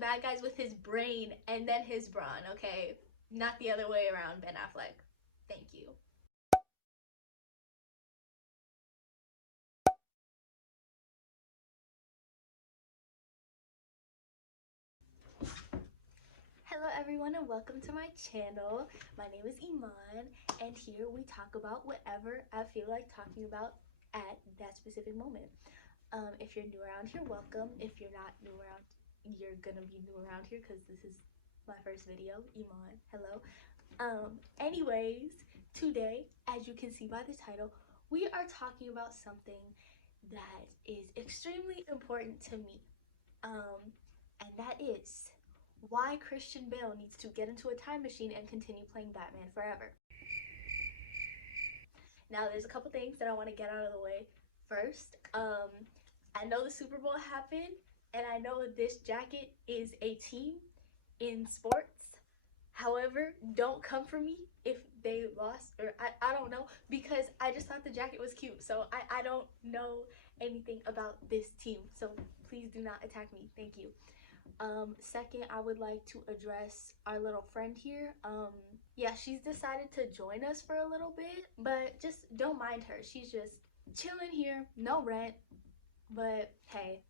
bad guys with his brain and then his brawn, okay? Not the other way around, Ben Affleck. Thank you. Hello everyone and welcome to my channel. My name is Iman and here we talk about whatever I feel like talking about at that specific moment. If you're new around here, welcome. If you're not new around, you're gonna be new around here because this is my first video. Iman, hello. Anyways, today, as you can see by the title, we are talking about something that is extremely important to me. And that is why Christian Bale needs to get into a time machine and continue playing Batman forever. Now, there's a couple things that I want to get out of the way. First, I know the Super Bowl happened, and I know this jacket is a team in sports. However, don't come for me if they lost, or I don't know, because I just thought the jacket was cute. So I don't know anything about this team. So please do not attack me. Thank you. Second, I would like to address our little friend here. Yeah, she's decided to join us for a little bit, but just don't mind her. She's just chilling here, no rent, but hey,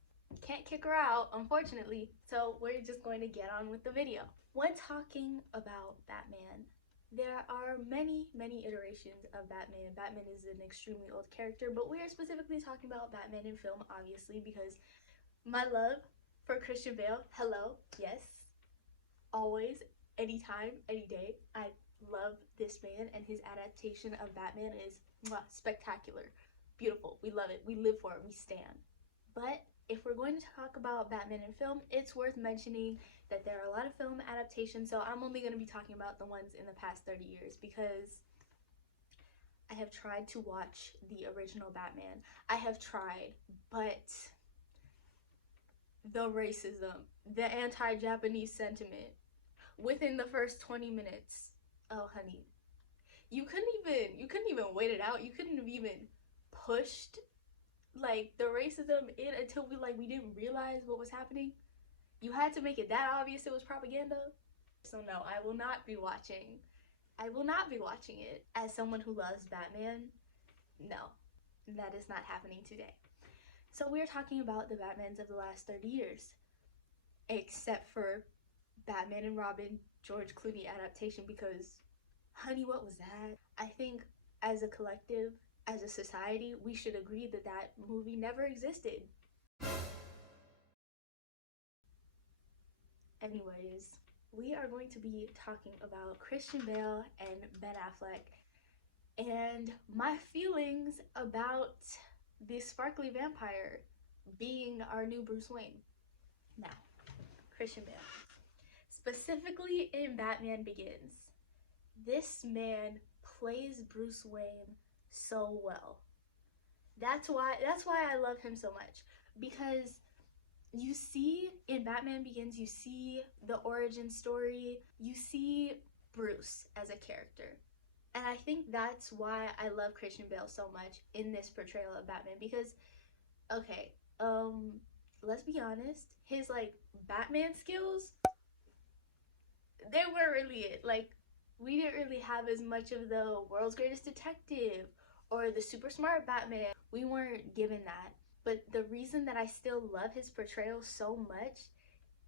can't kick her out, unfortunately. So we're just going to get on with the video. When talking about Batman, there are many iterations of Batman. Batman is an extremely old character, but we are specifically talking about Batman in film, obviously, because my love for Christian Bale, hello, yes, always, anytime, any day. I love this man, and his adaptation of Batman is spectacular, beautiful. We love it, we live for it, we stand. But if we're going to talk about Batman in film, it's worth mentioning that there are a lot of film adaptations, so I'm only going to be talking about the ones in the past 30 years because I have tried to watch the original Batman. I have tried, but the racism, the anti-Japanese sentiment within the first 20 minutes, oh honey, you couldn't even wait it out. You couldn't have even pushed like the racism in until we didn't realize what was happening. You had to make it that obvious it was propaganda. So no, I will not be watching it. As someone who loves Batman, no, that is not happening today. So we're talking about the Batmans of the last 30 years, except for Batman and Robin George Clooney adaptation, because honey, what was that? I think as a collective, as a society, we should agree that that movie never existed. Anyways, we are going to be talking about Christian Bale and Ben Affleck and my feelings about the sparkly vampire being our new Bruce Wayne. Now, Christian Bale, specifically in Batman Begins, this man plays Bruce Wayne so well. That's why I love him so much, because you see in Batman Begins, you see the origin story, you see Bruce as a character. And I think that's why I love Christian Bale so much in this portrayal of Batman, because okay, let's be honest, his like Batman skills, they weren't really it. Like, we didn't really have as much of the world's greatest detective or the super smart Batman. We weren't given that. But the reason that I still love his portrayal so much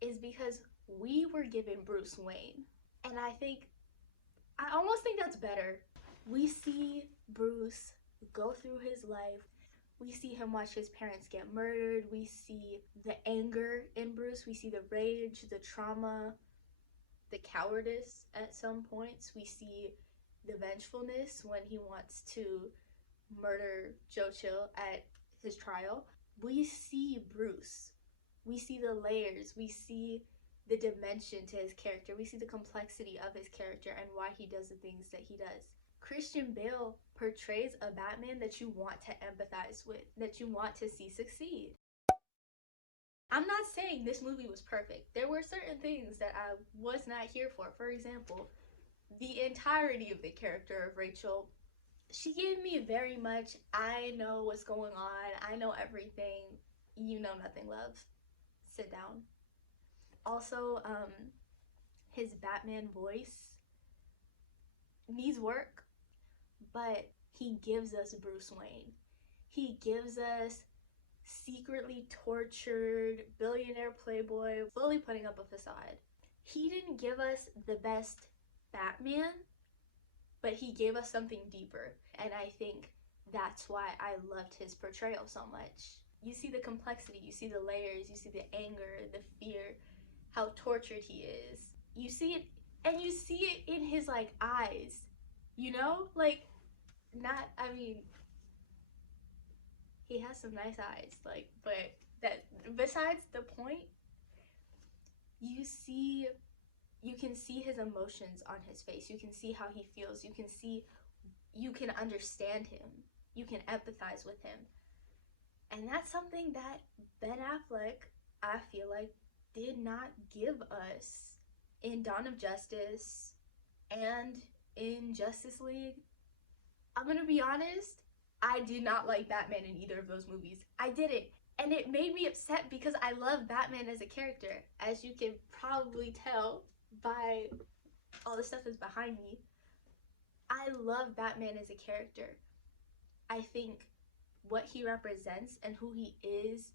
is because we were given Bruce Wayne. And I almost think that's better. We see Bruce go through his life. We see him watch his parents get murdered. We see the anger in Bruce. We see the rage, the trauma, the cowardice at some points. We see the vengefulness when he wants to murder Joe Chill at his trial. We see Bruce. We see the layers. We see the dimension to his character. We see the complexity of his character and why he does the things that he does. Christian Bale portrays a Batman that you want to empathize with, that you want to see succeed. I'm not saying this movie was perfect. There were certain things that I was not here for. For example, the entirety of the character of Rachel, she gave me very much, I know what's going on, I know everything, you know nothing, love. Sit down. Also, his Batman voice needs work, but he gives us Bruce Wayne. He gives us secretly tortured billionaire playboy fully putting up a facade. He didn't give us the best Batman, but he gave us something deeper. And I think that's why I loved his portrayal so much. You see the complexity, you see the layers, you see the anger, the fear, how tortured he is. You see it, and you see it in his like eyes, you know? Like, not, I mean, he has some nice eyes, like, but that, besides the point, you can see his emotions on his face. You can see how he feels. You can understand him. You can empathize with him. And that's something that Ben Affleck, I feel like, did not give us in Dawn of Justice and in Justice League. I'm gonna be honest, I did not like Batman in either of those movies. I didn't. And it made me upset because I love Batman as a character. As you can probably tell by all the stuff that's behind me, I love Batman as a character. I think what he represents and who he is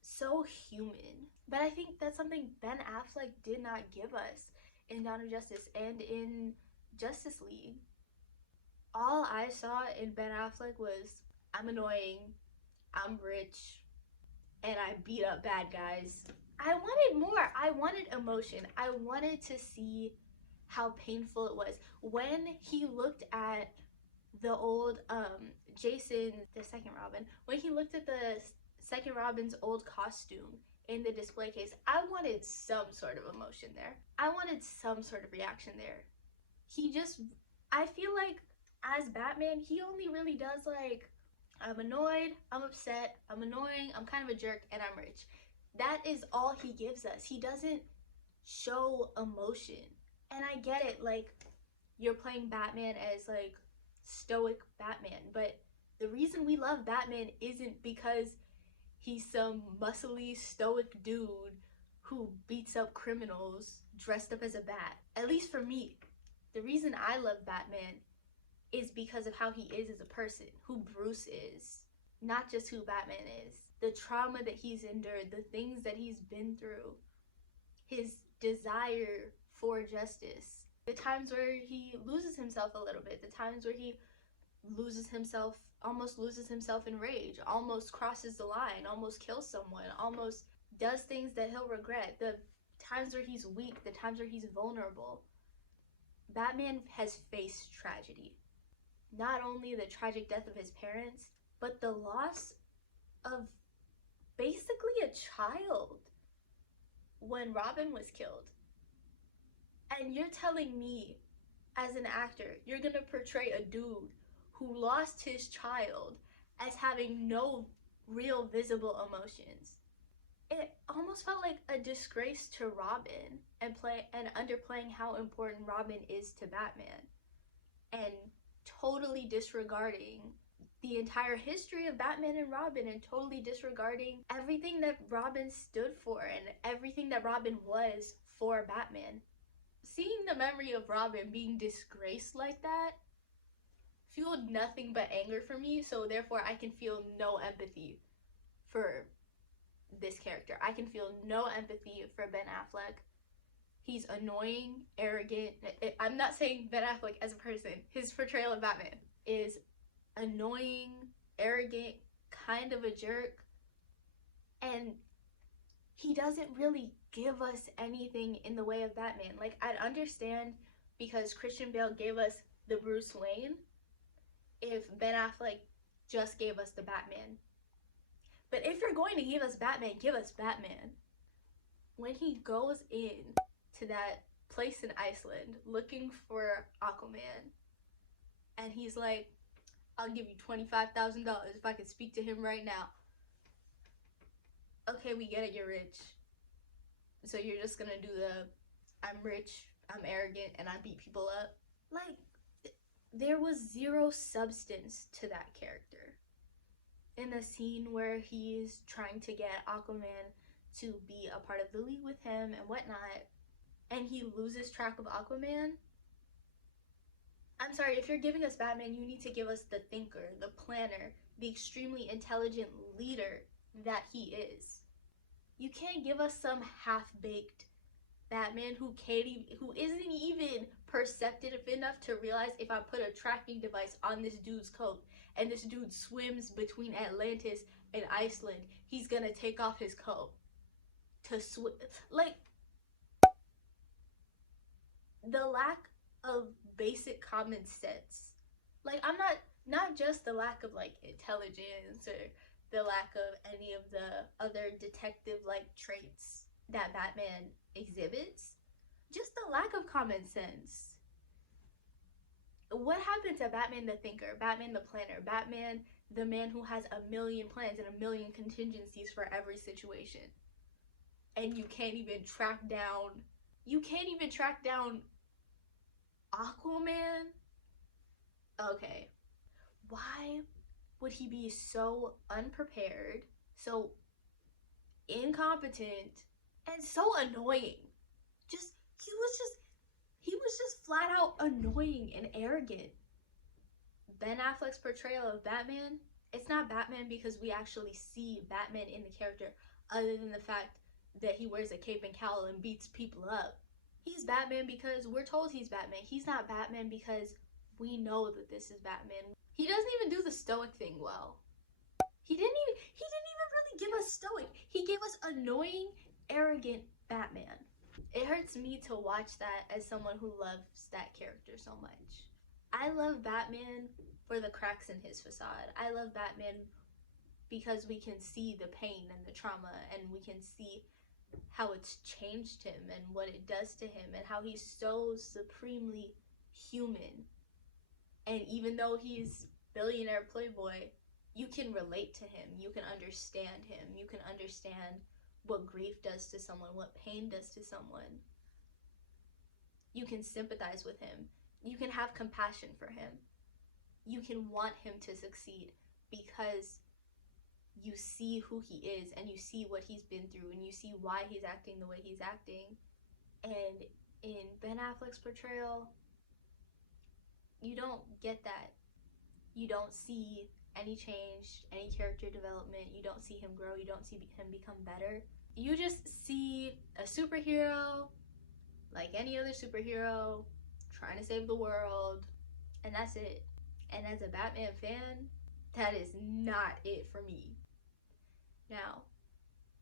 so human. But I think that's something Ben Affleck did not give us in Dawn of Justice and in Justice League. All I saw in Ben Affleck was, I'm annoying, I'm rich, and I beat up bad guys. I wanted more. I wanted emotion. I wanted to see how painful it was. When he looked at the old Jason, the second Robin, when he looked at the second Robin's old costume in the display case, I wanted some sort of emotion there. I wanted some sort of reaction there. I feel like as Batman, he only really does like, I'm annoyed, I'm upset, I'm annoying, I'm kind of a jerk, and I'm rich. That is all he gives us. He doesn't show emotion. And I get it, like, you're playing Batman as like stoic Batman, but the reason we love Batman isn't because he's some muscly stoic dude who beats up criminals dressed up as a bat. At least for me, the reason I love Batman is because of how he is as a person, who Bruce is, not just who Batman is. The trauma that he's endured, the things that he's been through, his desire for justice, the times where he loses himself a little bit, the times where he almost loses himself in rage, almost crosses the line, almost kills someone, almost does things that he'll regret, the times where he's weak, the times where he's vulnerable. Batman has faced tragedy. Not only the tragic death of his parents, but the loss of basically a child when Robin was killed. And you're telling me, as an actor, you're gonna portray a dude who lost his child as having no real visible emotions. It almost felt like a disgrace to Robin and underplaying how important Robin is to Batman, and totally disregarding the entire history of Batman and Robin, and totally disregarding everything that Robin stood for and everything that Robin was for Batman. Seeing the memory of Robin being disgraced like that fueled nothing but anger for me, so therefore I can feel no empathy for this character. I can feel no empathy for Ben Affleck. He's annoying, arrogant. I'm not saying Ben Affleck as a person. His portrayal of Batman is annoying, arrogant, kind of a jerk, and he doesn't really give us anything in the way of Batman. Like, I'd understand because Christian Bale gave us the Bruce Wayne if Ben Affleck just gave us the Batman. But if you're going to give us Batman, give us Batman. When he goes in to that place in Iceland looking for Aquaman, and he's like, I'll give you $25,000 if I could speak to him right now. Okay, we get it, you're rich. So you're just gonna do I'm rich, I'm arrogant, and I beat people up? Like, there was zero substance to that character. In the scene where he's trying to get Aquaman to be a part of the league with him and whatnot, and he loses track of Aquaman. I'm sorry, if you're giving us Batman, you need to give us the thinker, the planner, the extremely intelligent leader that he is. You can't give us some half-baked Batman who isn't even perceptive enough to realize if I put a tracking device on this dude's coat and this dude swims between Atlantis and Iceland, he's gonna take off his coat to swim. Like, the lack of basic common sense. Like, I'm not just the lack of like intelligence or the lack of any of the other detective like traits that Batman exhibits, just the lack of common sense. What happened to Batman the thinker, Batman the planner, Batman the man who has a million plans and a million contingencies for every situation? And you can't even track down Aquaman? Okay. Why would he be so unprepared, so incompetent, and so annoying? He was just flat out annoying and arrogant. Ben Affleck's portrayal of Batman, it's not Batman because we actually see Batman in the character, other than the fact that he wears a cape and cowl and beats people up. He's Batman because we're told he's Batman. He's not Batman because we know that this is Batman. He doesn't even do the stoic thing well. He didn't even really give us stoic. He gave us annoying, arrogant Batman. It hurts me to watch that as someone who loves that character so much. I love Batman for the cracks in his facade. I love Batman because we can see the pain and the trauma, and we can see how it's changed him and what it does to him, and how he's so supremely human. And even though he's billionaire playboy, you can relate to him, you can understand him, you can understand what grief does to someone, what pain does to someone. You can sympathize with him, you can have compassion for him, you can want him to succeed because you see who he is and you see what he's been through and you see why he's acting the way he's acting. And in Ben Affleck's portrayal, you don't get that. You don't see any change, any character development. You don't see him grow. You don't see him become better. You just see a superhero like any other superhero trying to save the world, and that's it. And as a Batman fan, that is not it for me. Now,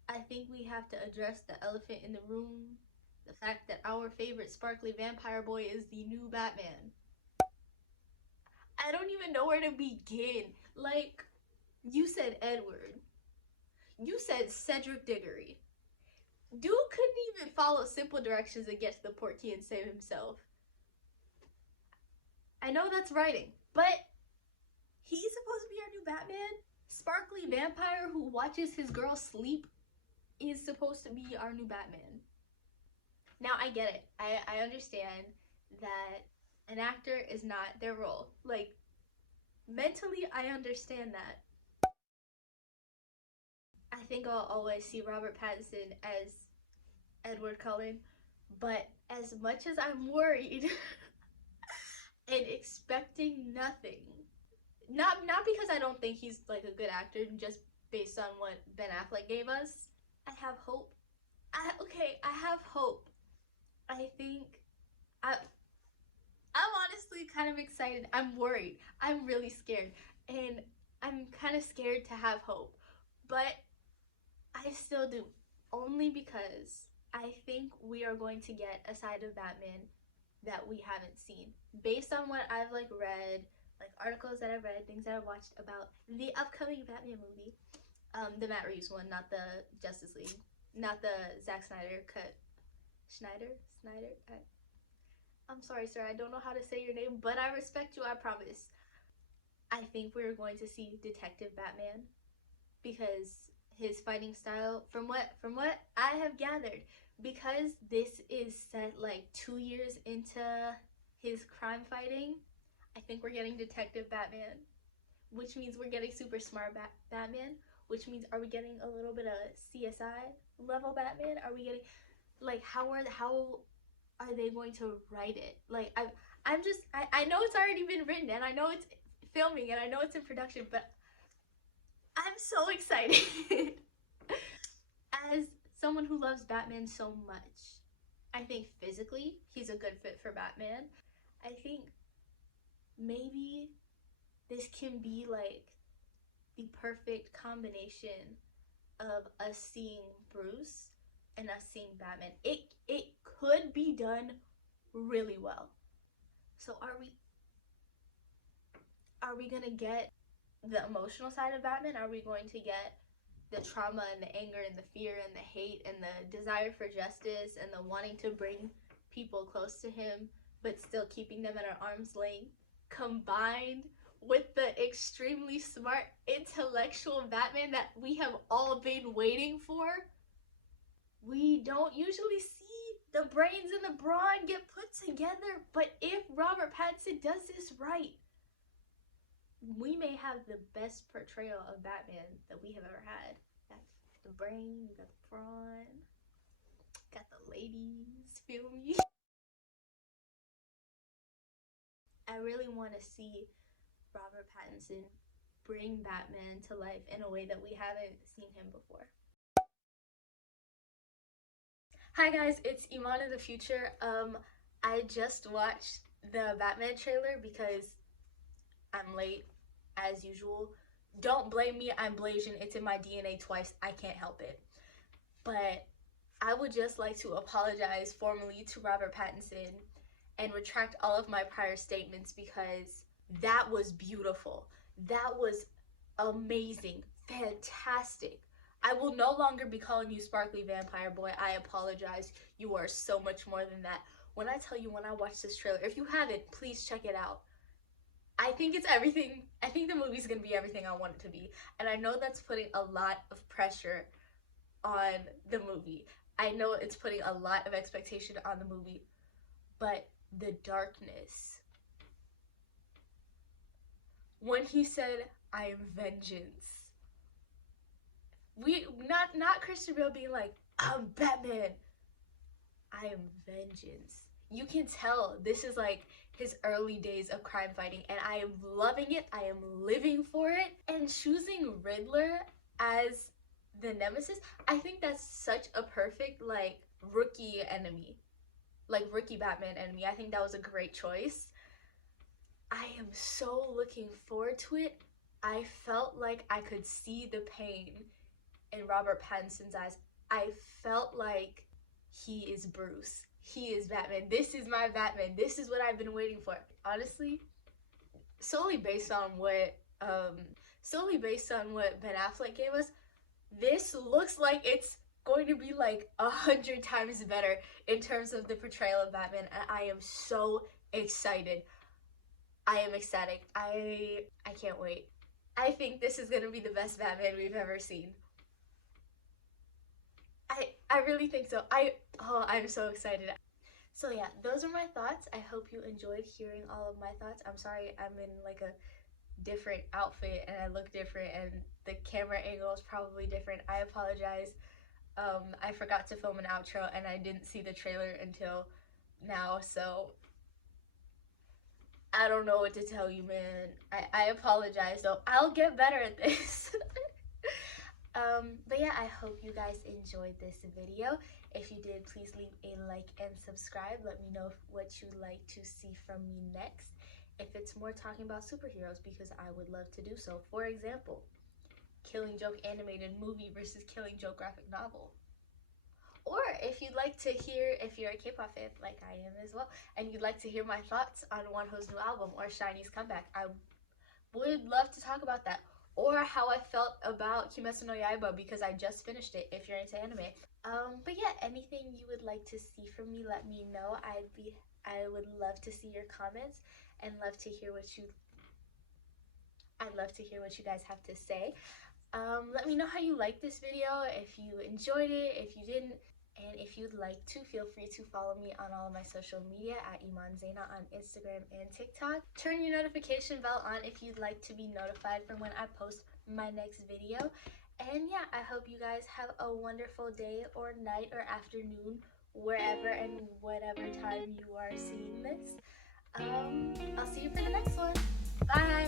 I think we have to address the elephant in the room, the fact that our favorite sparkly vampire boy is the new Batman. I don't even know where to begin. Like, you said Edward. You said Cedric Diggory. Dude couldn't even follow simple directions and get to the portkey and save himself. I know that's writing, but he's supposed to be our new Batman? Sparkly vampire who watches his girl sleep is supposed to be our new Batman. Now, I get it. I understand that an actor is not their role. Like, mentally, I understand that. I think I'll always see Robert Pattinson as Edward Cullen, but as much as I'm worried and expecting nothing, not because I don't think he's like a good actor, just based on what Ben Affleck gave us, I have hope. I have hope. I think I'm honestly kind of excited. I'm worried. I'm really scared. And I'm kind of scared to have hope. But I still do. Only because I think we are going to get a side of Batman that we haven't seen. Based on what I've like read, like articles that I've read, things that I've watched about the upcoming Batman movie. The Matt Reeves one, not the Justice League. Not the Zack Snyder cut. Snyder? I'm sorry, sir, I don't know how to say your name, but I respect you, I promise. I think we're going to see Detective Batman because his fighting style, from what I have gathered, because this is set like 2 years into his crime fighting, I think we're getting Detective Batman, which means we're getting super smart Batman, which means are we getting a little bit of CSI level Batman? Are we getting, like, how are they going to write it? Like, I know it's already been written, and I know it's filming, and I know it's in production, but I'm so excited. As someone who loves Batman so much, I think physically he's a good fit for Batman. I think maybe this can be like the perfect combination of us seeing Bruce and us seeing Batman. It could be done really well. So are we gonna get the emotional side of Batman? Are we going to get the trauma and the anger and the fear and the hate and the desire for justice and the wanting to bring people close to him but still keeping them at an arm's length, combined with the extremely smart intellectual Batman that we have all been waiting for? We don't usually see the brains and the brawn get put together, but if Robert Pattinson does this right, we may have the best portrayal of Batman that we have ever had. Got the brain, got the brawn, got the ladies, feel me? I really want to see Robert Pattinson bring Batman to life in a way that we haven't seen him before. Hi guys, it's Iman in the future. I just watched the Batman trailer because I'm late, as usual. Don't blame me, I'm Blasian. It's in my DNA twice. I can't help it. But I would just like to apologize formally to Robert Pattinson and retract all of my prior statements because that was beautiful. That was amazing. Fantastic. I will no longer be calling you Sparkly Vampire Boy. I apologize. You are so much more than that. When I tell you, when I watch this trailer, if you haven't, please check it out. I think it's everything. I think the movie's gonna be everything I want it to be. And I know that's putting a lot of pressure on the movie. I know it's putting a lot of expectation on the movie. But the darkness. When he said, I am vengeance. Not Christian Bale being like, I'm Batman. I am vengeance. You can tell this is like his early days of crime fighting, and I am loving it. I am living for it. And choosing Riddler as the nemesis, I think that's such a perfect like rookie enemy, like rookie Batman enemy. I think that was a great choice. I am so looking forward to it. I felt like I could see the pain in Robert Pattinson's eyes. I felt like he is Bruce. He is Batman. This is my Batman. This is what I've been waiting for. Honestly, solely based on what Ben Affleck gave us, this looks like it's going to be like 100 times better in terms of the portrayal of Batman, and I am so excited. I am ecstatic. I can't wait. I think this is gonna be the best Batman we've ever seen. I really think so. I'm so excited. So yeah, those are my thoughts. I hope you enjoyed hearing all of my thoughts. I'm sorry I'm in like a different outfit and I look different and the camera angle is probably different. I apologize. I forgot to film an outro and I didn't see the trailer until now, so I don't know what to tell you, man. I apologize, though. I'll get better at this. But yeah, I hope you guys enjoyed this video. If you did, please leave a like and subscribe. Let me know what you'd like to see from me next. If it's more talking about superheroes, because I would love to do so. For example, Killing Joke animated movie versus Killing Joke graphic novel. Or if you'd like to hear, if you're a K-pop fan like I am as well, and you'd like to hear my thoughts on Wonho's new album or SHINee's comeback, I would love to talk about that. Or how I felt about Kimetsu no Yaiba because I just finished it, if you're into anime. But yeah, anything you would like to see from me, let me know. I would love to see your comments and love to hear what you guys have to say. Let me know how you liked this video, if you enjoyed it, if you didn't. And if you'd like to, feel free to follow me on all of my social media at Iman Zaina on Instagram and TikTok. Turn your notification bell on if you'd like to be notified from when I post my next video. And yeah, I hope you guys have a wonderful day or night or afternoon, wherever and whatever time you are seeing this. I'll see you for the next one. Bye.